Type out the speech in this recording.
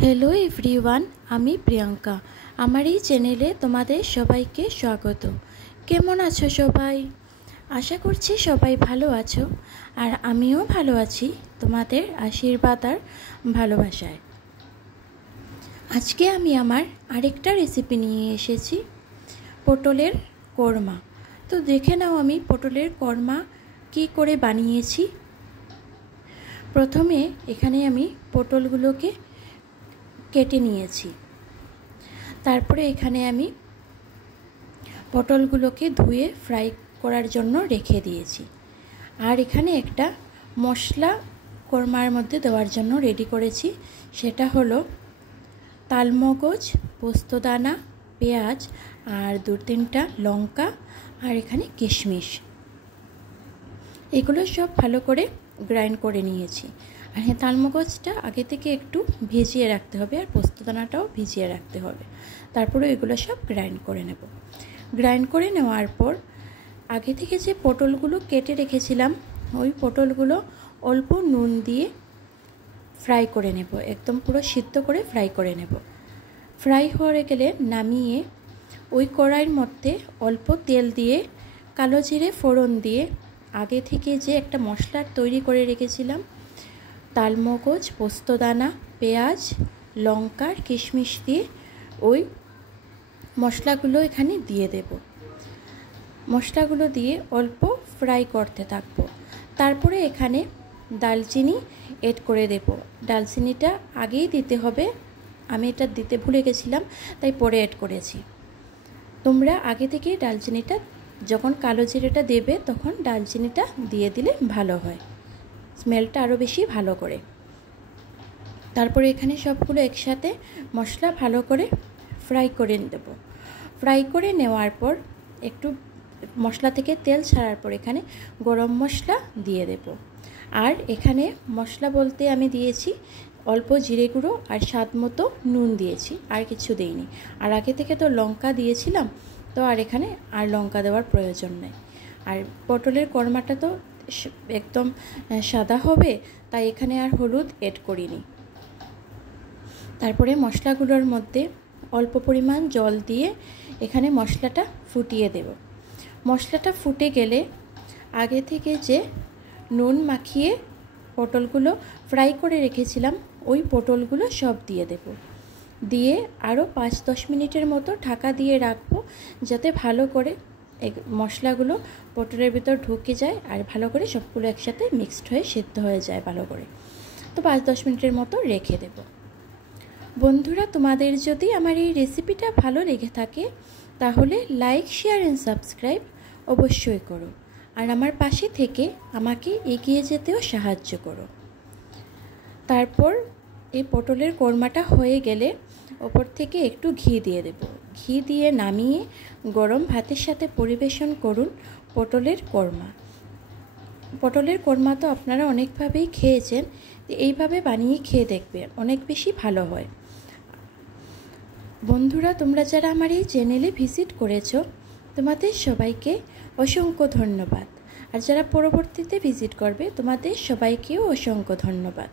Hello everyone आमी प्रियंका आमार এই চ্যানেলে তোমাদের সবাইকে স্বাগত। কেমন আছো সবাই? আশা করছি সবাই ভালো আছো আর আমিও ভালো আছি তোমাদের আশীর্বাদ আর ভালোবাসায়। আজকে আমি আমার আরেকটা রেসিপি নিয়ে এসেছি, পটলের কোরমা। তো দেখে নাও আমি পটলের কোরমা কি করে বানিয়েছি। প্রথমে এখানে আমি পটলগুলোকে কেটে নিয়েছি। তারপরে এখানে আমি পটলগুলোকে ধুয়ে ফ্রাই করার জন্য রেখে দিয়েছি। আর এখানে একটা মশলা কোরমার মধ্যে দেওয়ার জন্য রেডি করেছি, সেটা হলো তালমগজ, পোস্তদানা, পেঁয়াজ আর 2-3টা লঙ্কা আর এখানে কিশমিশ। এগুলো সব ভালো করে গ্রাইন্ড করে নিয়েছি। আর হ্যাঁ, তালমগজটা আগে থেকে একটু ভিজিয়ে রাখতে হবে আর পোস্তদানাটাও ভিজিয়ে রাখতে হবে। তারপরে এগুলো সব গ্রাইন্ড করে নেব। গ্রাইন্ড করে নেওয়ার পর আগে থেকে যে পটলগুলো কেটে রেখেছিলাম ওই পটলগুলো অল্প নুন দিয়ে ফ্রাই করে নেব, একদম পুরো সিদ্ধ করে ফ্রাই করে নেব। ফ্রাই হয়ে গেলে নামিয়ে ওই কড়াইয়ের মধ্যে অল্প তেল দিয়ে কালো জিরে ফোড়ন দিয়ে আগে থেকে যে একটা মশলা তৈরি করে রেখেছিলাম, তালমগজ, পোস্তদানা, পেঁয়াজ, লঙ্কার কিশমিশ দিয়ে ওই মশলাগুলো এখানে দিয়ে দেব। মশলাগুলো দিয়ে অল্প ফ্রাই করতে থাকবো। তারপরে এখানে দালচিনি এড করে দেব। দালচিনিটা আগেই দিতে হবে, আমি এটা দিতে ভুলে গেছিলাম তাই পরে এড করেছি। তোমরা আগে থেকে দালচিনিটা যখন কালো জিরেটা দেবে তখন দালচিনিটা দিয়ে দিলে ভালো হয়, স্মেলটা আরও বেশি ভালো করে। তারপরে এখানে সবগুলো একসাথে মশলা ভালো করে ফ্রাই করে দেব। ফ্রাই করে নেওয়ার পর একটু মশলা থেকে তেল ছাড়ার পর এখানে গরম মশলা দিয়ে দেব। আর এখানে মশলা বলতে আমি দিয়েছি অল্প জিরে গুঁড়ো আর স্বাদ মতো নুন দিয়েছি, আর কিছু দেইনি। আর আগে থেকে তো লঙ্কা দিয়েছিলাম, তো আর এখানে আর লঙ্কা দেওয়ার প্রয়োজন নেই। আর পটলের কোরমাটা তো একদম সাদা হবে, তাই এখানে আর হলুদ এড করিনি। তারপরে মশলাগুলোর মধ্যে অল্প পরিমাণ জল দিয়ে এখানে মশলাটা ফুটিয়ে দেব। মশলাটা ফুটে গেলে আগে থেকে যে নুন মাখিয়ে পটলগুলো ফ্রাই করে রেখেছিলাম ওই পটলগুলো সব দিয়ে দেব। দিয়ে আরও 5-10 মিনিটের মতো ঢাকা দিয়ে রাখবো, যাতে ভালো করে এই মশলাগুলো পটলের ভিতর ঢুকে যায় আর ভালো করে সবগুলো একসাথে মিক্সড হয়ে সিদ্ধ হয়ে যায় ভালো করে। তো 5-10 মিনিটের মতো রেখে দেব। বন্ধুরা, তোমাদের যদি আমার এই রেসিপিটা ভালো লেগে থাকে তাহলে লাইক, শেয়ার অ্যান্ড সাবস্ক্রাইব অবশ্যই করো। আর আমার পাশে থেকে আমাকে এগিয়ে যেতেও সাহায্য করো। তারপর এই পটলের কোরমাটা হয়ে গেলে ওপর থেকে একটু ঘি দিয়ে দেব। ঘি দিয়ে নামিয়ে গরম ভাতের সাথে পরিবেশন করুন পটলের কোরমা। পটলের কোরমা তো আপনারা অনেকভাবেই খেয়েছেন, এইভাবে বানিয়ে খেয়ে দেখবে, অনেক বেশি ভালো হয়। বন্ধুরা, তোমরা যারা আমার এই চ্যানেলে ভিজিট করেছো তোমাদের সবাইকে অসংখ্য ধন্যবাদ। আর যারা পরবর্তীতে ভিজিট করবে তোমাদের সবাইকেও অসংখ্য ধন্যবাদ।